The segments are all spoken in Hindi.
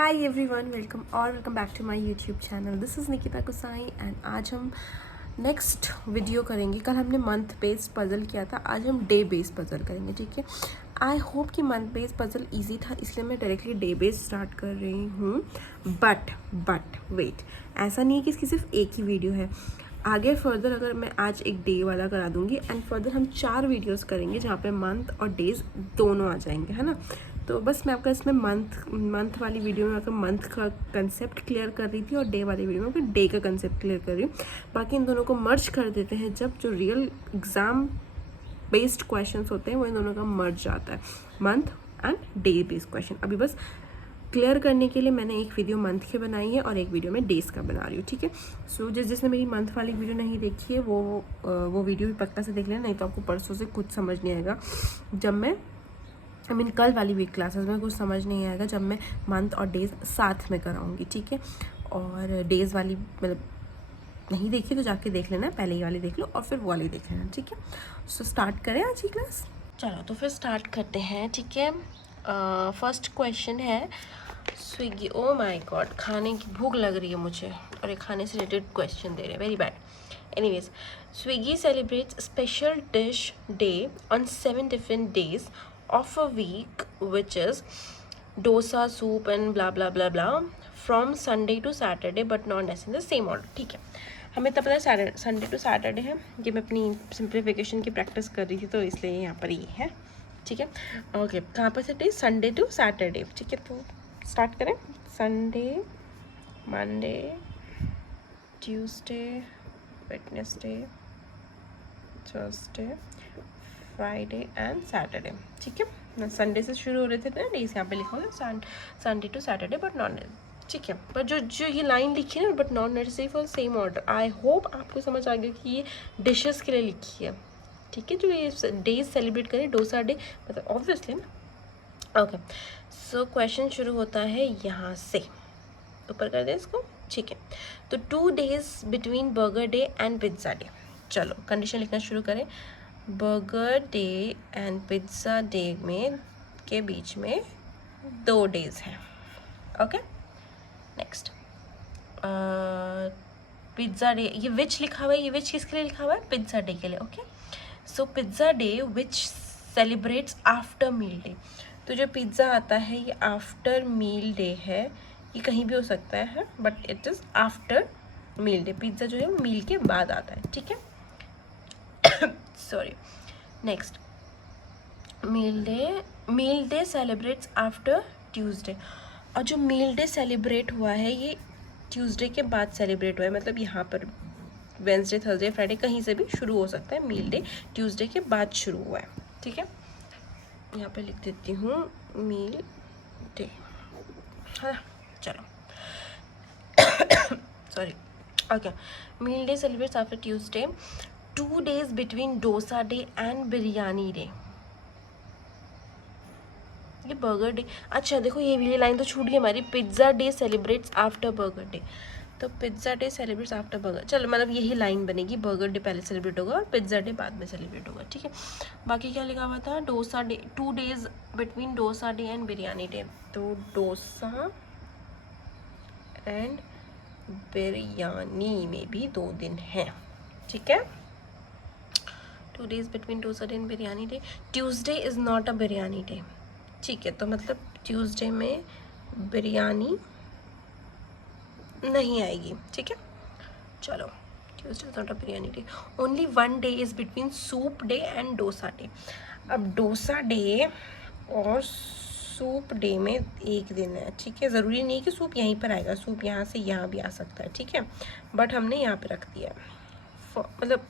Hi everyone, welcome back to my YouTube channel. This is Nikita Kusai and आज हम नेक्स्ट वीडियो करेंगे। कल हमने मंथ बेस्ड पज़ल किया था, आज हम डे बेस्ड पज़ल करेंगे। ठीक है, आई होप कि मंथ बेस्ड पज़ल इजी था, इसलिए मैं डायरेक्टली डे बेस्ड स्टार्ट कर रही हूँ। बट वेट, ऐसा नहीं है कि इसकी सिर्फ एक ही वीडियो है। आगे फर्दर अगर मैं आज एक डे वाला करा दूँगी एंड फर्दर हम 4 वीडियोस करेंगे जहाँ पे मंथ और डेज़ दोनों आ जाएंगे, है ना। तो बस मैं आपका इसमें मंथ वाली वीडियो में आपका मंथ का कंसेप्ट क्लियर कर रही थी और डे वाली वीडियो में आपका डे का कंसेप्ट क्लियर कर रही हूँ। बाकी इन दोनों को मर्ज कर देते हैं, जब जो रियल एग्ज़ाम बेस्ड क्वेश्चंस होते हैं वो इन दोनों का मर्ज जाता है, month and day based question. अभी बस क्लियर करने के लिए मैंने एक वीडियो मंथ की बनाई है और एक वीडियो मैं डेज़ का बना रही हूँ। ठीक है, सो जिसने मेरी मंथ वाली वीडियो नहीं देखी है वो वीडियो भी पक्का से देख लेना, नहीं तो आपको परसों से कुछ समझ नहीं आएगा। जब मैं कल वाली वीक क्लासेस में कुछ समझ नहीं आएगा जब मैं मंथ और डेज़ साथ में कराऊंगी। ठीक है, और डेज़ वाली मतलब नहीं देखी तो जाके देख लेना, पहले ही वाली देख लो और फिर वो वाली देख लेना। ठीक है, सो स्टार्ट करें आज की क्लास। चलो तो फिर स्टार्ट करते हैं। ठीक है, फर्स्ट क्वेश्चन है स्विगी। ओ माय गॉड, खाने की भूख लग रही है मुझे और ये खाने से रिलेटेड क्वेश्चन दे रहे हैं, very bad. Anyways, Swiggy celebrates special dish day on 7 different days of a week, which is dosa, soup and blah blah blah blah, from Sunday to Saturday but not necessarily the same order. ठीक है, हमें तो पता है संडे टू सैटरडे है। ये मैं अपनी सिंप्लीफिकेशन की प्रैक्टिस कर रही थी तो इसलिए यहाँ पर ये है। ठीक है, ओके, कहाँ पर से संडे टू सैटरडे। ठीक है, तो स्टार्ट करें। Sunday, Monday, Tuesday, Wednesday, Thursday, Friday and Saturday. ठीक है, संडे से शुरू हो रहे थे ना डेज, यहाँ पे लिखा हुआ Sunday to Saturday but not. ठीक है, पर जो ये लाइन लिखी है ना, but not necessary for same order, I hope आपको समझ आ गया कि ये डिशेस के लिए लिखी है। ठीक है, जो ये डेज सेलिब्रेट करें, डोसा डे मतलब ऑब्वियसली ना। ओके, सो क्वेश्चन शुरू होता है यहाँ से, ऊपर कर दें इसको। ठीक है, तो 2 days between burger day and pizza day. चलो कंडीशन लिखना शुरू करें। Burger day and pizza day में के बीच में 2 days हैं। ओके, नेक्स्ट, पिज्ज़ा डे, ये विच लिखा हुआ है, ये विच किसके लिए लिखा हुआ है? पिज्ज़ा डे के लिए। Okay, so pizza day which celebrates after meal day. तो जो पिज़्ज़ा आता है ये आफ्टर मील डे है, ये कहीं भी हो सकता है but it is after meal day. Pizza जो है वो मील के बाद आता है। ठीक है, सॉरी। नेक्स्ट, मील डे सेलिब्रेट्स आफ्टर ट्यूसडे। और जो मील डे सेलिब्रेट हुआ है ये ट्यूसडे के बाद सेलिब्रेट हुआ है, मतलब यहाँ पर वेंसडे, थर्सडे, फ्राइडे कहीं से भी शुरू हो सकता है। मील डे ट्यूसडे के बाद शुरू हुआ है। ठीक है, यहाँ पे लिख देती हूँ मील डे, है ना। चलो sorry. Okay, meal day celebrates after Tuesday, 2 days between dosa day and biryani day. ये बर्गर डे, अच्छा देखो ये वाली लाइन तो छूट गई हमारी। Pizza day celebrates after burger day, तो pizza day celebrates after burger, चलो मतलब यही लाइन बनेगी, बर्गर डे पहले सेलिब्रेट होगा और पिज्ज़ा डे बाद में सेलिब्रेट होगा। ठीक है, बाकी क्या लिखा हुआ था? Dosa day, 2 days between dosa day and biryani day, तो डोसा एंड बिरयानी में भी 2 दिन हैं। ठीक है, 2 days between dosa day and biryani day. Tuesday is not a biryani day. ठीक है, तो मतलब ट्यूसडे में बिरयानी नहीं आएगी। ठीक है, चलो, Tuesday not a biryani day. Only 1 day is between soup day and dosa day. अब डोसा डे और सूप डे में 1 दिन है। ठीक है, ज़रूरी नहीं कि सूप यहीं पर आएगा, सूप यहाँ से यहाँ भी आ सकता है। ठीक है, बट हमने यहाँ पे रख दिया है, मतलब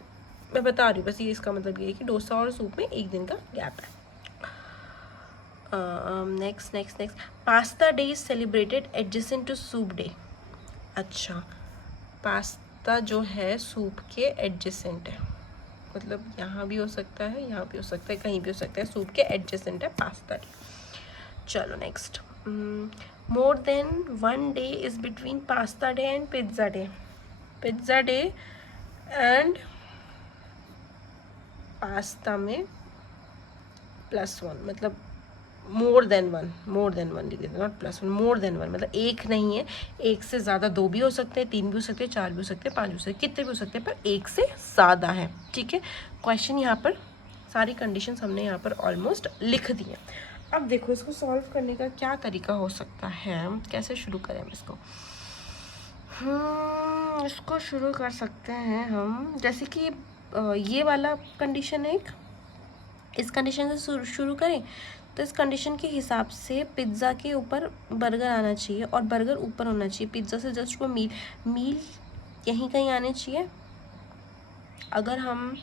मैं बता रही हूँ बस, ये इसका मतलब ये है कि डोसा और सूप में 1 दिन का गैप है। Next, pasta day is celebrated adjacent to soup day. अच्छा, पास्ता जो है सूप के एडजेसेंट है, मतलब यहाँ भी हो सकता है, यहाँ भी हो सकता है, कहीं भी हो सकता है, सूप के एडजेसेंट है पास्ता डे। चलो next, more than 1 day is between pasta day and pizza day. Pizza day and pasta में +1, मतलब मोर देन वन लिख देते, not plus one, more than one मतलब एक नहीं है, एक से ज़्यादा दो भी हो सकते हैं, तीन भी हो सकते हैं, चार भी हो सकते हैं, पाँच भी हो सकते हैं, कितने भी हो सकते हैं, पर एक से ज़्यादा है। ठीक है, क्वेश्चन यहाँ पर सारी कंडीशंस हमने यहाँ पर ऑलमोस्ट लिख दी हैं। अब देखो इसको सॉल्व करने का क्या तरीका हो सकता है, कैसे शुरू करें हम इसको। इसको शुरू कर सकते हैं हम, जैसे कि ये वाला कंडीशन है एक, इस कंडीशन से शुरू करें तो इस कंडीशन के हिसाब से पिज़्ज़ा के ऊपर बर्गर आना चाहिए और बर्गर ऊपर होना चाहिए, पिज़्ज़ा से जस्ट वो मील यहीं कहीं आने चाहिए। अगर हम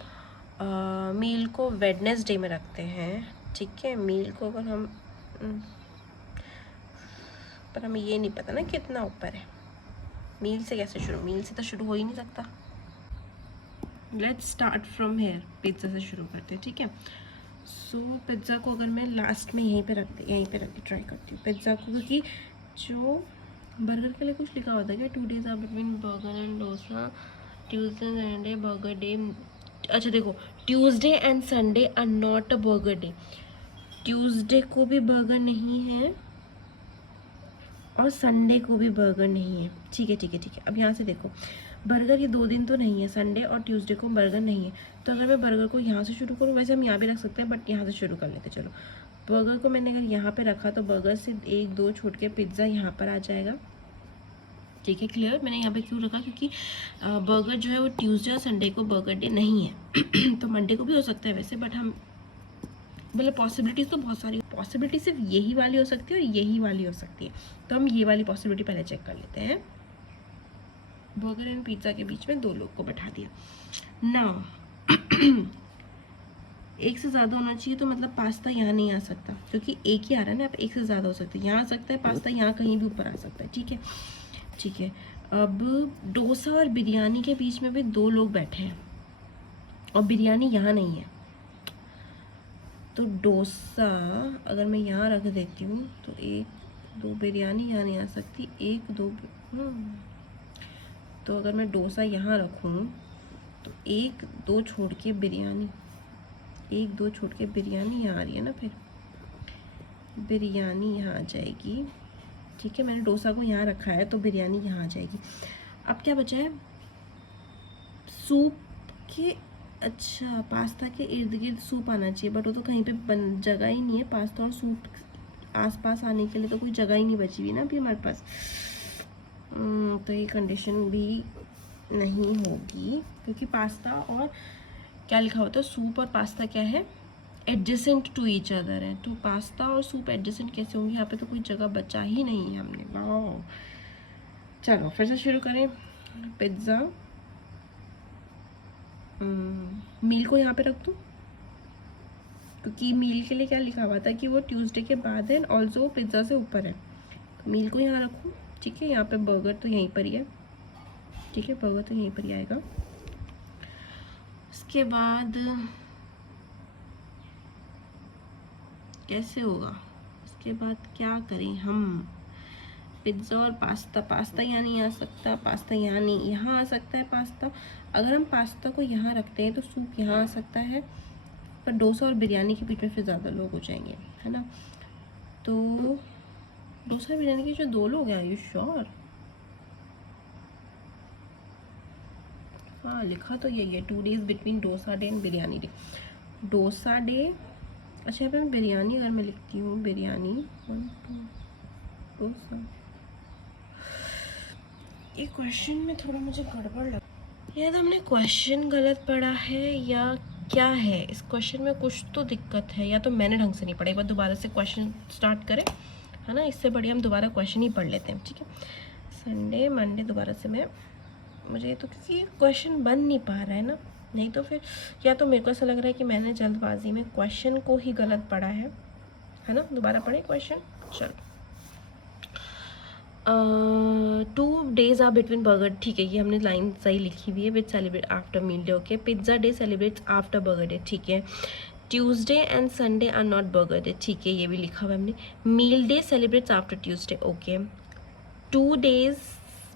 मील को वेडनेसडे में रखते हैं, ठीक है, मील को अगर हम पर हमें ये नहीं पता ना कितना ऊपर है, मील से कैसे शुरू, मील से तो शुरू हो ही नहीं सकता। Let's start from here, pizza से शुरू करते हैं, ठीक है। सो पिज़्ज़ा को अगर मैं लास्ट में यहीं पे ट्राई करती हूँ पिज़्ज़ा को, क्योंकि जो बर्गर के लिए कुछ लिखा होता है क्या, 2 days are between burger and dosa, Tuesday Sunday burger day. अच्छा देखो, Tuesday and Sunday are not a burger day, Tuesday को भी बर्गर नहीं है और संडे को भी बर्गर नहीं है। ठीक है। अब यहाँ से देखो, बर्गर ये 2 दिन तो नहीं है, संडे और ट्यूसडे को बर्गर नहीं है, तो अगर मैं बर्गर को यहाँ से शुरू करूँ, वैसे हम यहाँ भी रख सकते हैं बट यहाँ से शुरू कर लेते। चलो, बर्गर को मैंने अगर यहाँ पे रखा तो बर्गर से 1-2 छोड़ के पिज़्ज़ा यहाँ पर आ जाएगा। ठीक है, क्लियर। मैंने यहाँ पे क्यों रखा, क्योंकि बर्गर जो है वो ट्यूसडे और संडे को बर्गर डे नहीं है तो मंडे को भी हो सकता है वैसे, बट हम मतलब पॉसिबिलिटीज़ तो बहुत सारी, पॉसिबिलिटी सिर्फ यही वाली हो सकती है और यही वाली हो सकती है, तो हम ये वाली पॉसिबिलिटी पहले चेक कर लेते हैं। बर्गर एंड पिज़्ज़ा के बीच में 2 लोग को बैठा दिया ना एक से ज़्यादा होना चाहिए, तो मतलब पास्ता यहाँ नहीं आ सकता क्योंकि एक ही आ रहा है ना, अब एक से ज़्यादा हो सकता है, यहाँ आ सकता है पास्ता, यहाँ कहीं भी ऊपर आ सकता है। ठीक है। अब डोसा और बिरयानी के बीच में भी 2 लोग बैठे हैं और बिरयानी यहाँ नहीं है, तो डोसा अगर मैं यहाँ रख देती हूँ तो 1-2 बिरयानी यहाँ नहीं आ सकती, 1-2 तो अगर मैं डोसा यहाँ रखूँ तो 1-2 छोड़ के बिरयानी, 1-2 छोड़ के बिरयानी यहाँ आ रही है ना, फिर बिरयानी यहाँ आ जाएगी। ठीक है, मैंने डोसा को यहाँ रखा है तो बिरयानी यहाँ आ जाएगी। अब क्या बचा है, सूप के, अच्छा पास्ता के इर्द गिर्द सूप आना चाहिए, बट वो तो कहीं पे जगह ही नहीं है, पास्ता और सूप आसपास आने के लिए तो कोई जगह ही नहीं बची हुई ना अभी हमारे पास, तो ये कंडीशन भी नहीं होगी, क्योंकि पास्ता और क्या लिखा होता है, सूप और पास्ता क्या है, एडजेसेंट टू ईच अदर है, तो पास्ता और सूप एडजेसेंट कैसे होंगे, यहाँ पे तो कोई जगह बचा ही नहीं है हमने। वाह, चलो फिर से शुरू करें। पिज़्ज़ा, मील को यहाँ पे रख दूँ, क्योंकि मील के लिए क्या लिखा हुआ था कि वो ट्यूसडे के बाद है, ऑल्सो पिज़्ज़ा से ऊपर है, मील को यहाँ रखूँ। ठीक है, यहाँ पे बर्गर तो यहीं पर ही है, ठीक है, बर्गर तो यहीं पर ही आएगा। उसके बाद कैसे होगा, उसके बाद क्या करें हम, पिज़्ज़ा और पास्ता यहाँ नहीं आ सकता, पास्ता यहाँ नहीं, यहाँ आ सकता है पास्ता, अगर हम पास्ता को यहाँ रखते हैं तो सूप यहाँ आ सकता है, पर डोसा और बिरयानी के बीच में फिर ज़्यादा लोग हो जाएंगे, है ना, तो डोसा और बिरयानी के जो 2 लोग हैं, आर यू श्योर? हाँ लिखा तो यही है, 2 days between dosa day and biryani day, dosa day, अच्छा यहाँ पे मैं बिरयानी अगर मैं लिखती हूँ, बिरयानी 1-2 डोसा, ये क्वेश्चन में थोड़ा मुझे गड़बड़ लगा, या तो हमने क्वेश्चन गलत पढ़ा है या क्या है, इस क्वेश्चन में कुछ तो दिक्कत है, या तो मैंने ढंग से नहीं पढ़ा। एक बार दोबारा से क्वेश्चन स्टार्ट करें, है ना, इससे बढ़िया हम दोबारा क्वेश्चन ही पढ़ लेते हैं। ठीक है, संडे मंडे दोबारा से मैं, मुझे तो क्योंकि क्वेश्चन बन नहीं पा रहा है ना, नहीं तो फिर या तो मेरे को ऐसा लग रहा है कि मैंने जल्दबाजी में क्वेश्चन को ही गलत पढ़ा है ना। दोबारा पढ़े क्वेश्चन, चलो। 2 days आर बिटवीन बर्गर, ठीक है, ये हमने लाइन सही लिखी हुई है, which celebrate after meal day, okay. Pizza day celebrates after burger day, ठीक है। Tuesday and Sunday are not burger day, ठीक है, ये भी लिखा हुआ है हमने। Meal day celebrates after Tuesday, okay. 2 days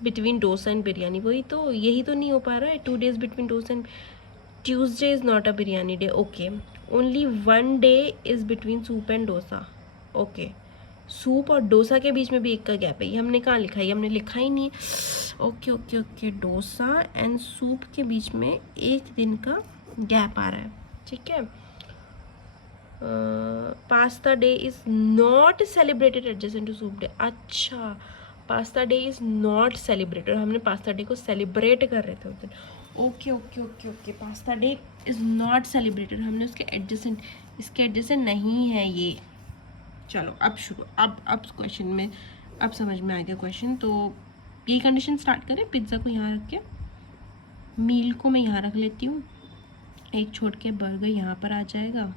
between dosa and biryani, वही तो, यही तो नहीं हो पा रहा है, 2 days between dosa and Tuesday is not a biryani day, okay. Only 1 day is between soup and dosa, okay, soup और डोसा के बीच में भी एक का गैप है, ये हमने कहाँ लिखा है? ये हमने लिखा ही नहीं है। Okay okay okay, dosa and soup के बीच में एक दिन का गैप आ रहा है, ठीक है। Pasta day is not celebrated adjacent to soup day. अच्छा, pasta day is not celebrated, हमने पास्ता डे को सेलिब्रेट कर रहे थे उस दिन। Okay okay okay okay, pasta day is not celebrated, हमने उसके एडजेसेंट, इसके एडजेसेंट नहीं है ये। चलो अब शुरू, अब क्वेश्चन में अब समझ में आ गया क्वेश्चन। तो ये कंडीशन स्टार्ट करें, पिज्ज़ा को यहाँ रख के, मील को मैं यहाँ रख लेती हूँ, एक छोड़ के बर्गर यहाँ पर आ जाएगा,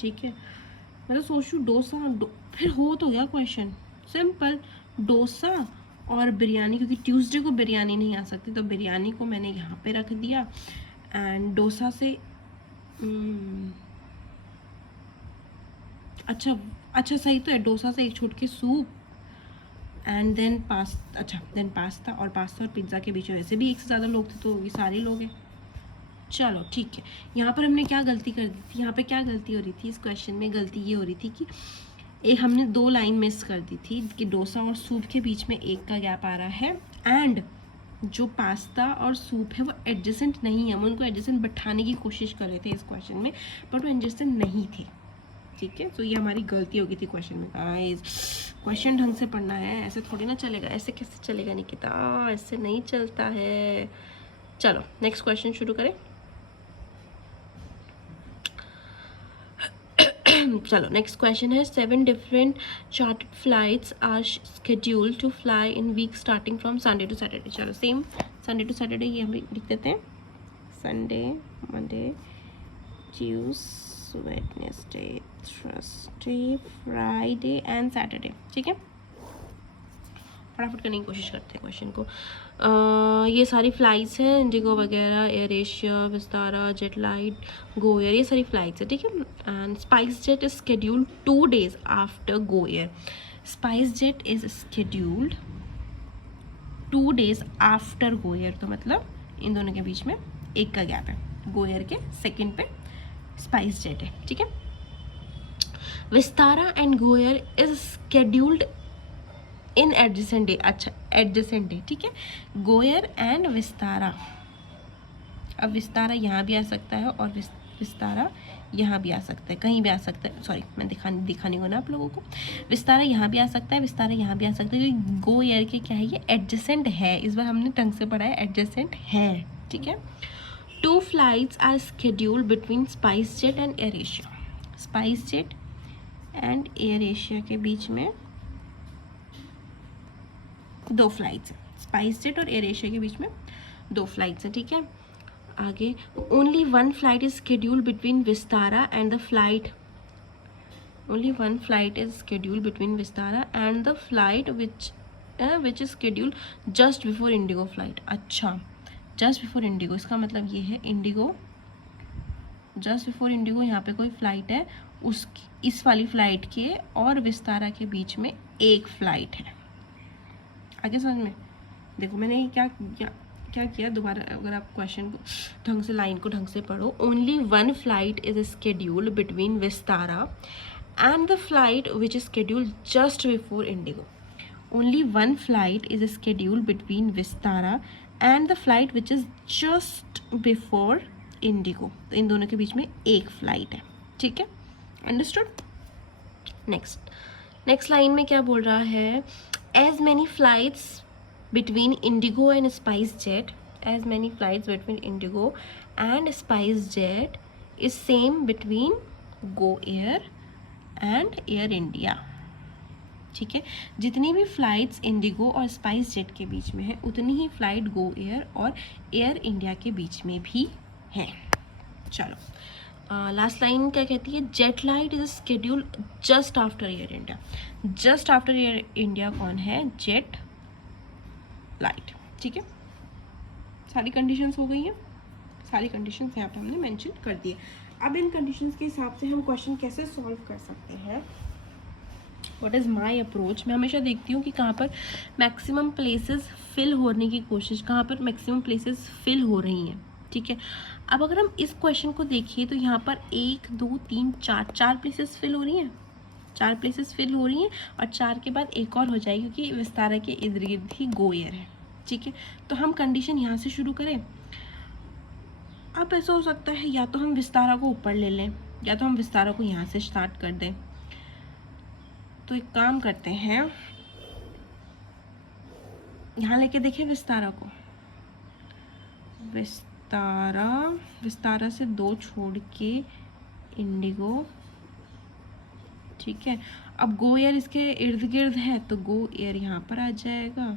ठीक है। मैं तो सोचूँ डोसा फिर हो तो गया क्वेश्चन सिंपल, डोसा और बिरयानी, क्योंकि ट्यूसडे को बिरयानी नहीं आ सकती तो बिरयानी को मैंने यहाँ पे रख दिया। एंड डोसा से अच्छा सही तो है, डोसा से एक छोड़ के सूप एंड देन पास्ता, और पास्ता और पिज़्ज़ा के बीच में वैसे भी एक से ज़्यादा लोग थे तो ये सारे लोग हैं। चलो ठीक है, यहाँ पर हमने क्या गलती कर दी थी, यहाँ पे क्या गलती हो रही थी इस क्वेश्चन में? गलती ये हो रही थी कि हमने 2 लाइन मिस कर दी थी कि डोसा और सूप के बीच में एक का गैप आ रहा है, एंड जो पास्ता और सूप है वो एडजेसेंट नहीं है। हम उनको एडजेसेंट बैठाने की कोशिश कर रहे थे इस क्वेश्चन में, बट वो एडजेसेंट नहीं थे, ठीक है। तो ये हमारी गलती हो गई थी क्वेश्चन में। क्वेश्चन ढंग से पढ़ना है, ऐसे थोड़ी ना चलेगा, ऐसे कैसे चलेगा निकिता, ऐसे नहीं चलता है। चलो नेक्स्ट क्वेश्चन शुरू करें। चलो नेक्स्ट क्वेश्चन है, 7 different chartered flights are scheduled to fly in week starting from Sunday to Saturday. चलो सेम संडे टू सैटरडे ये हम लिख देते हैं, Sunday, Monday, Tuesday, Wednesday, Thursday, Friday and Saturday, ठीक है। फटाफट करने की कोशिश करते हैं क्वेश्चन को। ये सारी फ़्लाइट्स हैं, इंडिगो वगैरह, air Asia, Vistara, jet light, Go Air, ये सारी फ़्लाइट्स है, ठीक है। And spice jet is scheduled 2 days after Go Air. Spice jet is scheduled 2 days after Go Air, तो मतलब इन दोनों के बीच में एक का गैप है, गो एयर के सेकेंड पे स्पाइस जेट है, ठीक है। Vistara and Go Air is scheduled in adjacent day. अच्छा, एडजेसेंट डे, ठीक है। गोयर एंड विस्तारा, अब विस्तारा यहाँ भी आ सकता है और विस्तारा यहाँ भी आ सकता है, कहीं भी आ सकता है। सॉरी, मैं दिखाने को ना आप लोगों को, विस्तारा यहाँ भी आ सकता है, विस्तारा यहाँ भी आ सकता है, क्योंकि गो एयर के क्या है, ये एडजेसेंट है। इस बार हमने ढंग से पढ़ा है, एडजेसेंट है, ठीक है। 2 flights are scheduled between SpiceJet and AirAsia. SpiceJet and AirAsia के बीच में 2 फ्लाइट्स, स्पाइस जेट और एयर एशिया के बीच में 2 फ्लाइट्स हैं, ठीक है। आगे, only 1 flight is schedule between Vistara and the flight, only 1 flight is schedule between Vistara and the flight which is schedule just before IndiGo flight. अच्छा, जस्ट बिफोर इंडिगो, इसका मतलब ये है इंडिगो, जस्ट बिफोर इंडिगो यहाँ पे कोई फ़्लाइट है, उसकी इस वाली फ़्लाइट के और विस्तारा के बीच में एक फ़्लाइट है। आगे समझ में? देखो मैंने क्या किया, दोबारा अगर आप क्वेश्चन को ढंग से, लाइन को ढंग से पढ़ो। Only 1 flight is scheduled between Vistara and the flight which is scheduled just before Indigo. Only 1 flight is scheduled between Vistara and the flight which is just before Indigo. तो इन दोनों के बीच में एक फ्लाइट है, ठीक है। अंडरस्टूड? नेक्स्ट लाइन में क्या बोल रहा है, as many flights between Indigo and SpiceJet, as many flights between Indigo and SpiceJet is same between Go Air and Air India, ठीक है। जितनी भी फ्लाइट्स इंडिगो और स्पाइस जेट के बीच में है, उतनी ही फ्लाइट गो एयर और एयर इंडिया के बीच में भी है। चलो लास्ट लाइन क्या कहती है, jet light is schedule just after air India. Just after air India कौन है? जेट लाइट, ठीक है। सारी कंडीशंस हो गई हैं, सारी कंडीशंस यहाँ पे हमने मेंशन कर दिए। अब इन कंडीशंस के हिसाब से हम क्वेश्चन कैसे सॉल्व कर सकते हैं, व्हाट इज़ माई अप्रोच। मैं हमेशा देखती हूँ कि कहाँ पर मैक्सिमम प्लेसेस फिल होने की कोशिश, कहाँ पर मैक्सिमम प्लेसेस फिल हो रही हैं, ठीक है। अब अगर हम इस क्वेश्चन को देखिए तो यहाँ पर 1 2 3 4 प्लेसेस फिल हो रही हैं, 4 प्लेसेस फिल हो रही हैं और 4 के बाद एक और हो जाएगी क्योंकि विस्तारा के इर्द गिर्द ही गोयर है, ठीक है। तो हम कंडीशन यहाँ से शुरू करें। अब ऐसा हो सकता है या तो हम विस्तारा को ऊपर ले लें या तो हम विस्तारा को यहाँ से स्टार्ट कर दें। तो एक काम करते हैं, यहाँ लेके देखें विस्तारा को, विस्तारा से 2 छोड़ के इंडिगो, ठीक है। अब गो एयर इसके इर्द गिर्द है तो गो एयर यहाँ पर आ जाएगा।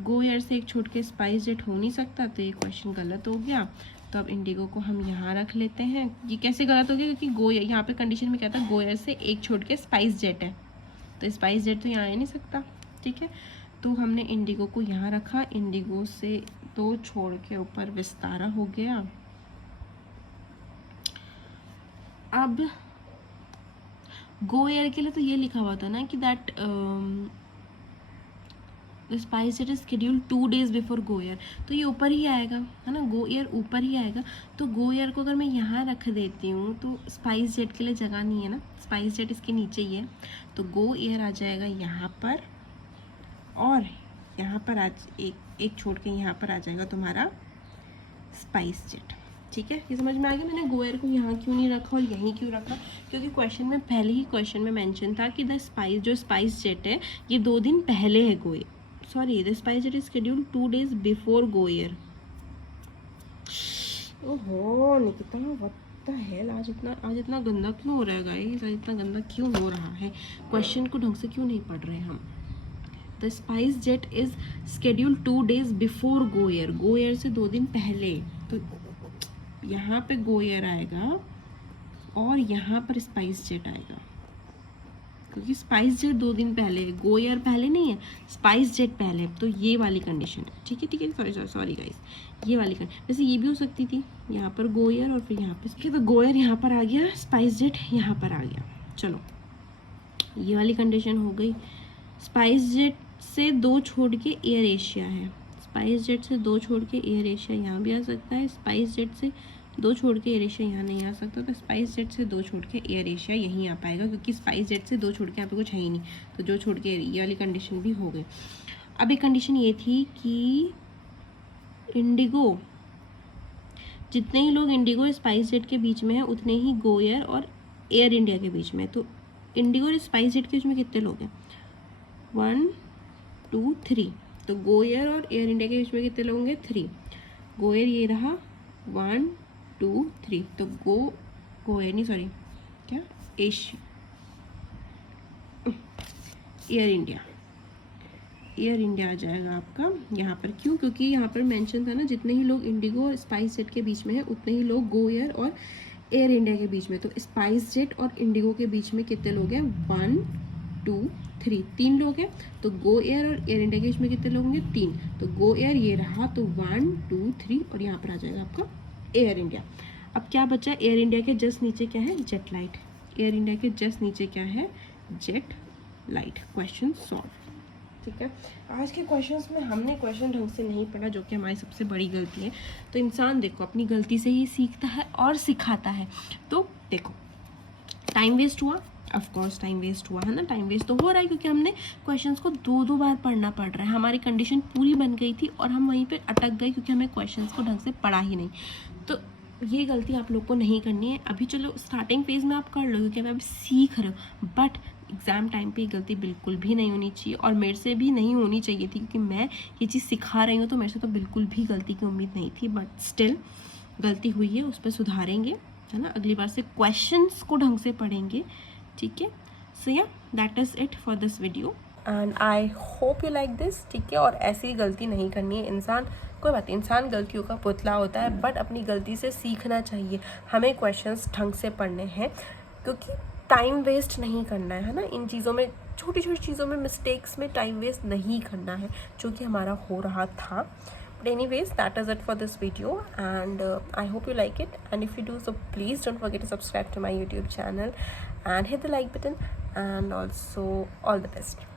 गो एयर से एक छोड़ के स्पाइस जेट हो नहीं सकता, तो ये क्वेश्चन गलत हो गया। तो अब इंडिगो को हम यहाँ रख लेते हैं। ये कैसे गलत हो गया, क्योंकि गो एयर यहाँ पे कंडीशन में क्या था, गो एयर से एक छोड़ के स्पाइस जेट है, तो स्पाइस जेट तो यहाँ आ नहीं सकता, ठीक है। तो हमने इंडिगो को यहाँ रखा, इंडिगो से 2 छोड़ के ऊपर विस्तारा हो गया। अब गो एयर के लिए तो ये लिखा हुआ था ना कि that spice jet is schedule 2 days before Go Air, तो ये ऊपर ही आएगा, है ना, गो एयर ऊपर ही आएगा। तो गो एयर को अगर मैं यहाँ रख देती हूँ तो स्पाइस जेट के लिए जगह नहीं है ना, स्पाइस जेट इसके नीचे ही है, तो गो एयर आ जाएगा यहाँ पर और यहाँ पर आज एक छोड़ के यहाँ पर आ जाएगा तुम्हारा स्पाइस जेट, ठीक है। ये समझ में आ गया मैंने गो एयर को यहाँ क्यों नहीं रखा और यहीं क्यों रखा, क्योंकि क्वेश्चन में पहले ही क्वेश्चन में मेंशन था कि द स्पाइस जो स्पाइस जेट है ये 2 दिन पहले है Go Air, sorry the spice jet is schedule 2 days before Go Air. ओहो निकिता व्हाट द हेल, आज इतना गंदा क्यों हो रहा है गाइस, आज इतना गंदा क्यों हो रहा है, क्वेश्चन को ढंग से क्यों नहीं पढ़ रहे हम। The spice jet is schedule 2 days before Go Air, Go Air से 2 दिन पहले, तो यहाँ पे गो एयर आएगा और यहाँ पर स्पाइस जेट आएगा, क्योंकि स्पाइस जेट 2 दिन पहले है, गो एयर पहले नहीं है, स्पाइस जेट पहले है, तो ये वाली कंडीशन है, ठीक है। सॉरी गाइस, ये वाली कंडीशन, वैसे ये भी हो सकती थी, यहाँ पर गो एयर और फिर यहाँ पे, ठीक है, तो गो एयर यहाँ पर आ गया, स्पाइस जेट यहाँ पर आ गया। चलो ये वाली कंडीशन हो गई। स्पाइस जेट से 2 छोड़ के एयर एशिया है, स्पाइस जेट से 2 छोड़ के एयर एशिया यहाँ भी आ सकता है, स्पाइस जेट से 2 छोड़ के एयर एशिया यहाँ नहीं आ सकता, तो स्पाइस जेट से 2 छोड़ के एयर एशिया यहीं आ पाएगा, क्योंकि स्पाइस जेट से 2 छोड़ के यहाँ पे कुछ है ही नहीं, तो 2 छोड़ के ये वाली कंडीशन भी हो गई। अब एक कंडीशन ये थी कि इंडिगो, जितने ही लोग इंडिगो स्पाइस जेट के बीच में है उतने ही गो एयर और एयर इंडिया के बीच में, तो इंडिगो और स्पाइस जेट के बीच में कितने लोग हैं, 1 2 3, तो गो एयर और एयर इंडिया के बीच में कितने लोग होंगे, 3, गो एयर ये रहा 1 2 3, तो गो एयर नहीं सॉरी क्या एयर इंडिया आ जाएगा आपका यहाँ पर। क्यों, क्योंकि यहाँ पर मेंशन था ना जितने ही लोग इंडिगो और स्पाइस जेट के बीच में है उतने ही लोग गो एयर और एयर इंडिया के बीच में, तो स्पाइस जेट और इंडिगो के बीच में कितने लोग हैं, 1 2 3, 3 लोग हैं, तो गो एयर और एयर इंडिया के बीच में कितने लोग होंगे, 3, तो गो एयर ये रहा, तो 1 2 3 और यहाँ पर आ जाएगा आपका एयर इंडिया। अब क्या बचा, एयर इंडिया के जस्ट नीचे क्या है, जेट लाइट, एयर इंडिया के जस्ट नीचे क्या है, जेट लाइट। क्वेश्चन सॉल्व, ठीक है। आज के क्वेश्चंस में हमने क्वेश्चन ढंग से नहीं पढ़ा, जो कि हमारी सबसे बड़ी गलती है। तो इंसान देखो अपनी गलती से ही सीखता है और सिखाता है। तो देखो टाइम वेस्ट हुआ, ऑफ कोर्स टाइम वेस्ट हुआ है ना, टाइम वेस्ट तो हो रहा है क्योंकि हमने क्वेश्चंस को 2 बार पढ़ना पड़ रहा है। हमारी कंडीशन पूरी बन गई थी और हम वहीं पे अटक गए क्योंकि हमें क्वेश्चंस को ढंग से पढ़ा ही नहीं। तो ये गलती आप लोग को नहीं करनी है। अभी चलो स्टार्टिंग फेज में आप कर लो क्योंकि आप सीख रहे हो, बट एग्ज़ाम टाइम पे ये गलती बिल्कुल भी नहीं होनी चाहिए और मेरे से भी नहीं होनी चाहिए थी, क्योंकि मैं ये चीज़ सिखा रही हूँ तो मेरे से तो बिल्कुल भी गलती की उम्मीद नहीं थी। बट स्टिल गलती हुई है, उस पर सुधारेंगे, है ना। अगली बार से क्वेश्चंस को ढंग से पढ़ेंगे, ठीक है। सो या that is it for this video and I hope you like this, ठीक है। और ऐसी गलती नहीं करनी है। इंसान, कोई बात नहीं, इंसान गलतियों का पुतला होता है, बट अपनी गलती से सीखना चाहिए। हमें क्वेश्चंस ढंग से पढ़ने हैं क्योंकि टाइम वेस्ट नहीं करना है ना। इन चीज़ों में, छोटी छोटी चीज़ों में, मिस्टेक्स में टाइम वेस्ट नहीं करना है, जो कि हमारा हो रहा था। But anyways, that is it for this video and I hope you like it, and if you do so please don't forget to subscribe to my YouTube channel and hit the like button, and also all the best.